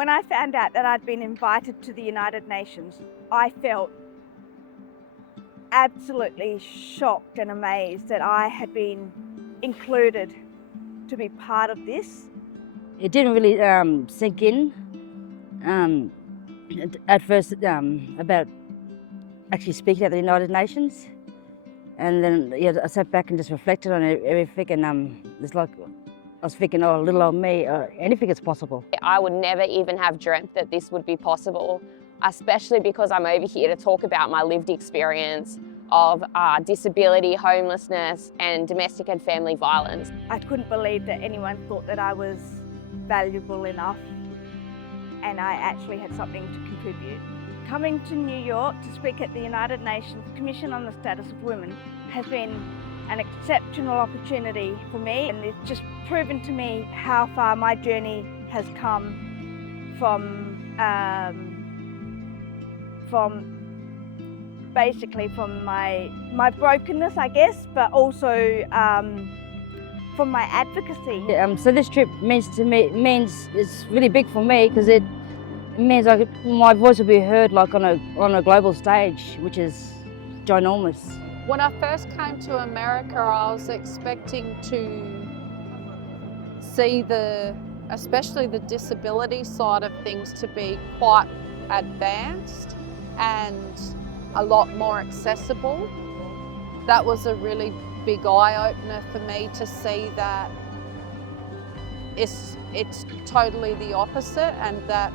When I found out that I'd been invited to the United Nations, I felt absolutely shocked and amazed that I had been included to be part of this. It didn't really sink in at first about actually speaking at the United Nations, and then I sat back and just reflected on everything, and it's like I was thinking, oh, little old me, anything is possible. I would never even have dreamt that this would be possible, especially because I'm over here to talk about my lived experience of disability, homelessness, and domestic and family violence. I couldn't believe that anyone thought that I was valuable enough and I actually had something to contribute. Coming to New York to speak at the United Nations Commission on the Status of Women has been an exceptional opportunity for me, and it's just proven to me how far my journey has come from basically from my brokenness, I guess, but also from my advocacy. So this trip means it's really big for me, because it means my voice will be heard like on a global stage, which is ginormous. When I first came to America, I was expecting to see especially the disability side of things, to be quite advanced and a lot more accessible. That was a really big eye-opener for me, to see that it's totally the opposite, and that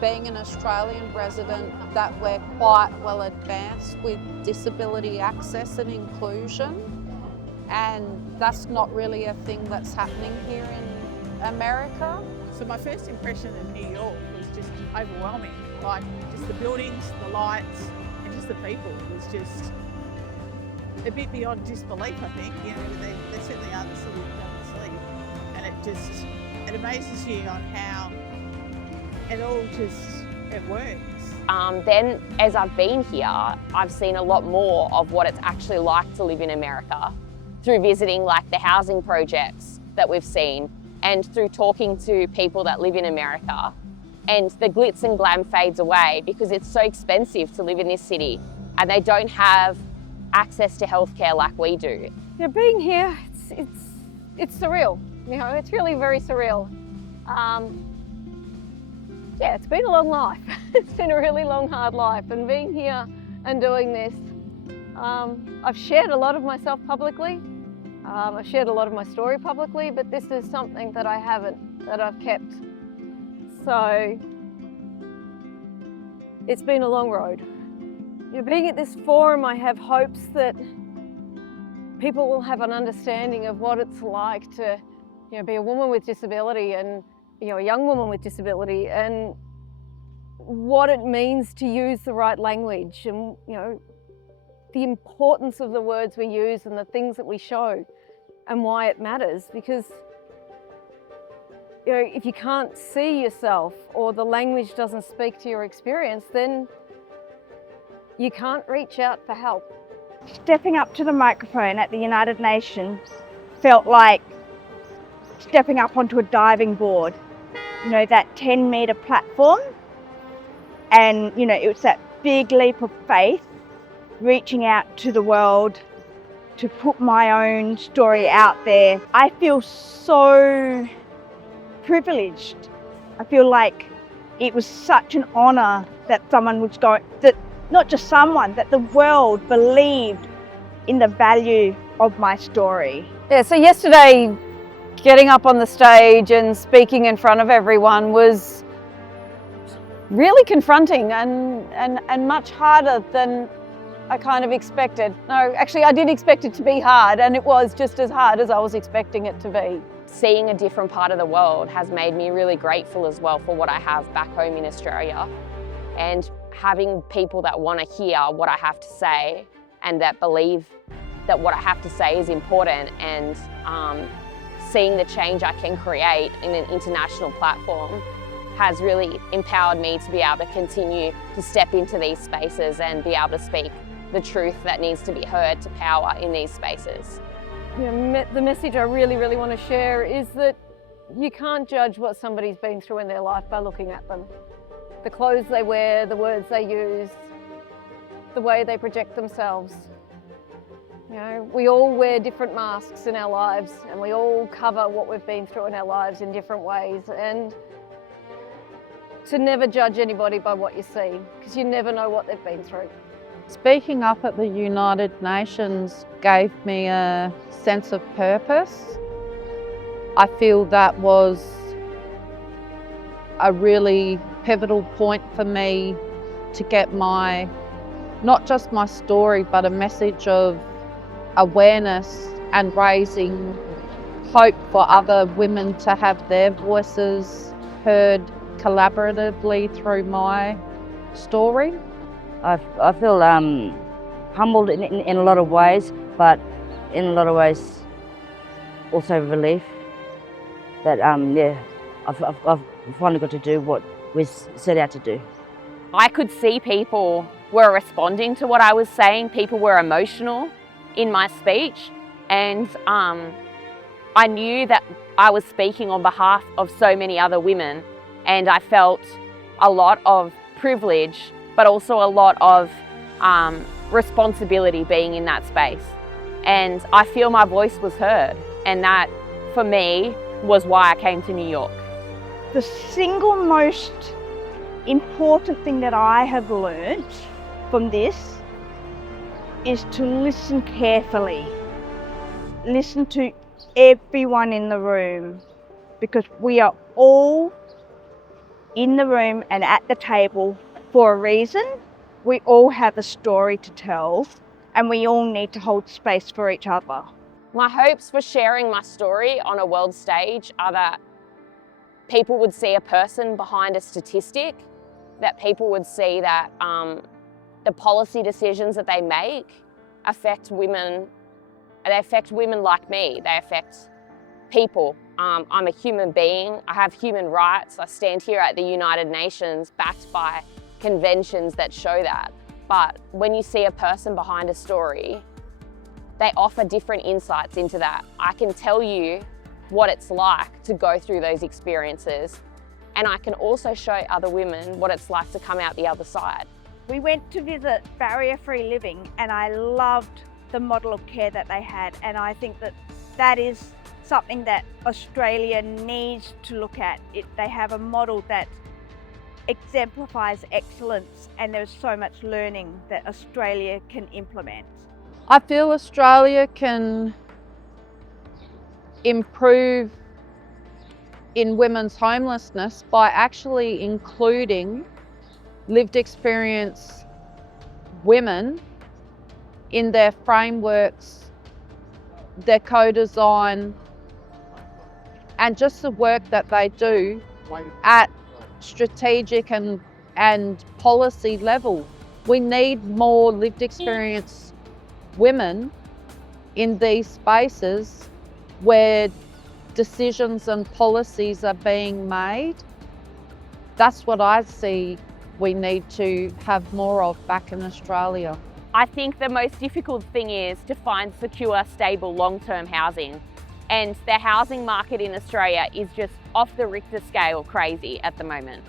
being an Australian resident, that we're quite well advanced with disability access and inclusion, and that's not really a thing that's happening here in America. So my first impression of New York was just overwhelming, like just the buildings, the lights, and just the people. It was just a bit beyond disbelief, I think. You know, they certainly are the city you don't sleep, and it amazes you on how it all it works. Then, as I've been here, I've seen a lot more of what it's actually like to live in America through visiting like the housing projects that we've seen, and through talking to people that live in America. And the glitz and glam fades away because it's so expensive to live in this city, and they don't have access to healthcare like we do. You know, being here, it's surreal. You know, it's really very surreal. Yeah, it's been a long life. It's been a really long, hard life, and being here and doing this, I've shared a lot of myself publicly. I've shared a lot of my story publicly, but this is something that I haven't, that I've kept. So it's been a long road. You know, being at this forum, I have hopes that people will have an understanding of what it's like to, you know, be a woman with disability, and you know, a young woman with disability, and what it means to use the right language, and you know, the importance of the words we use and the things that we show, and why it matters. Because you know, if you can't see yourself, or the language doesn't speak to your experience, then you can't reach out for help. Stepping up to the microphone at the United Nations felt like stepping up onto a diving board. You know, that 10-metre platform, and you know, it was that big leap of faith, reaching out to the world to put my own story out there. I feel so privileged. I feel like it was such an honour that someone was going, that not just someone, that the world believed in the value of my story. Yeah, so yesterday, getting up on the stage and speaking in front of everyone was really confronting and much harder than I kind of expected. No, actually I did expect it to be hard, and it was just as hard as I was expecting it to be. Seeing a different part of the world has made me really grateful as well for what I have back home in Australia, and having people that want to hear what I have to say and that believe that what I have to say is important, and seeing the change I can create in an international platform has really empowered me to be able to continue to step into these spaces and be able to speak the truth that needs to be heard to power in these spaces. You know, the message I really want to share is that You can't judge what somebody's been through in their life by looking at them. The clothes they wear, the words they use, the way they project themselves. You know, we all wear different masks in our lives, and we all cover what we've been through in our lives in different ways. And to never judge anybody by what you see, because you never know what they've been through. Speaking up at the United Nations gave me a sense of purpose. I feel that was a really pivotal point for me to get not just my story, but a message of awareness and raising hope for other women to have their voices heard collaboratively through my story. I feel humbled in a lot of ways, but in a lot of ways also relief that I've finally got to do what we set out to do. I could see people were responding to what I was saying. People were emotional in my speech, and I knew that I was speaking on behalf of so many other women, and I felt a lot of privilege, but also a lot of responsibility being in that space. And I feel my voice was heard, and that for me was why I came to New York. The single most important thing that I have learnt from this is to listen carefully. Listen to everyone in the room, because we are all in the room and at the table for a reason. We all have a story to tell, and we all need to hold space for each other. My hopes for sharing my story on a world stage are that people would see a person behind a statistic, that people would see that the policy decisions that they make affect women. They affect women like me. They affect people. I'm a human being. I have human rights. I stand here at the United Nations backed by conventions that show that. But when you see a person behind a story, they offer different insights into that. I can tell you what it's like to go through those experiences, and I can also show other women what it's like to come out the other side. We went to visit barrier-free living, and I loved the model of care that they had, and I think that that is something that Australia needs to look at. They have a model that exemplifies excellence, and there's so much learning that Australia can implement. I feel Australia can improve in women's homelessness by actually including lived experience women in their frameworks, their co-design, and just the work that they do at strategic and policy level. We need more lived experience women in these spaces where decisions and policies are being made. That's what I see we need to have more of back in Australia. I think the most difficult thing is to find secure, stable, long-term housing. And the housing market in Australia is just off the Richter scale crazy at the moment.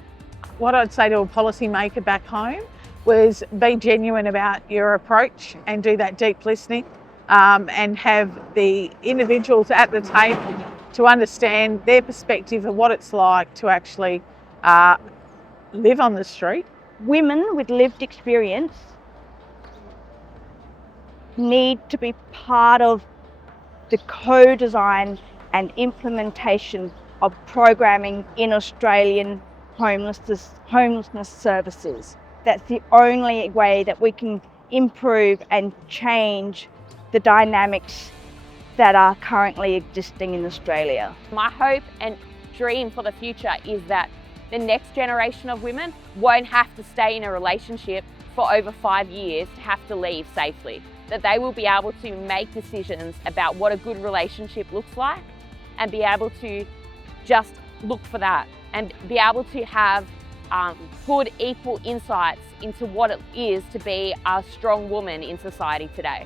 What I'd say to a policymaker back home was be genuine about your approach and do that deep listening, and have the individuals at the table to understand their perspective of what it's like to actually live on the street. Women with lived experience need to be part of the co-design and implementation of programming in Australian homelessness services. That's the only way that we can improve and change the dynamics that are currently existing in Australia. My hope and dream for the future is that the next generation of women won't have to stay in a relationship for over 5 years to have to leave safely. That they will be able to make decisions about what a good relationship looks like and be able to just look for that and be able to have good, equal insights into what it is to be a strong woman in society today.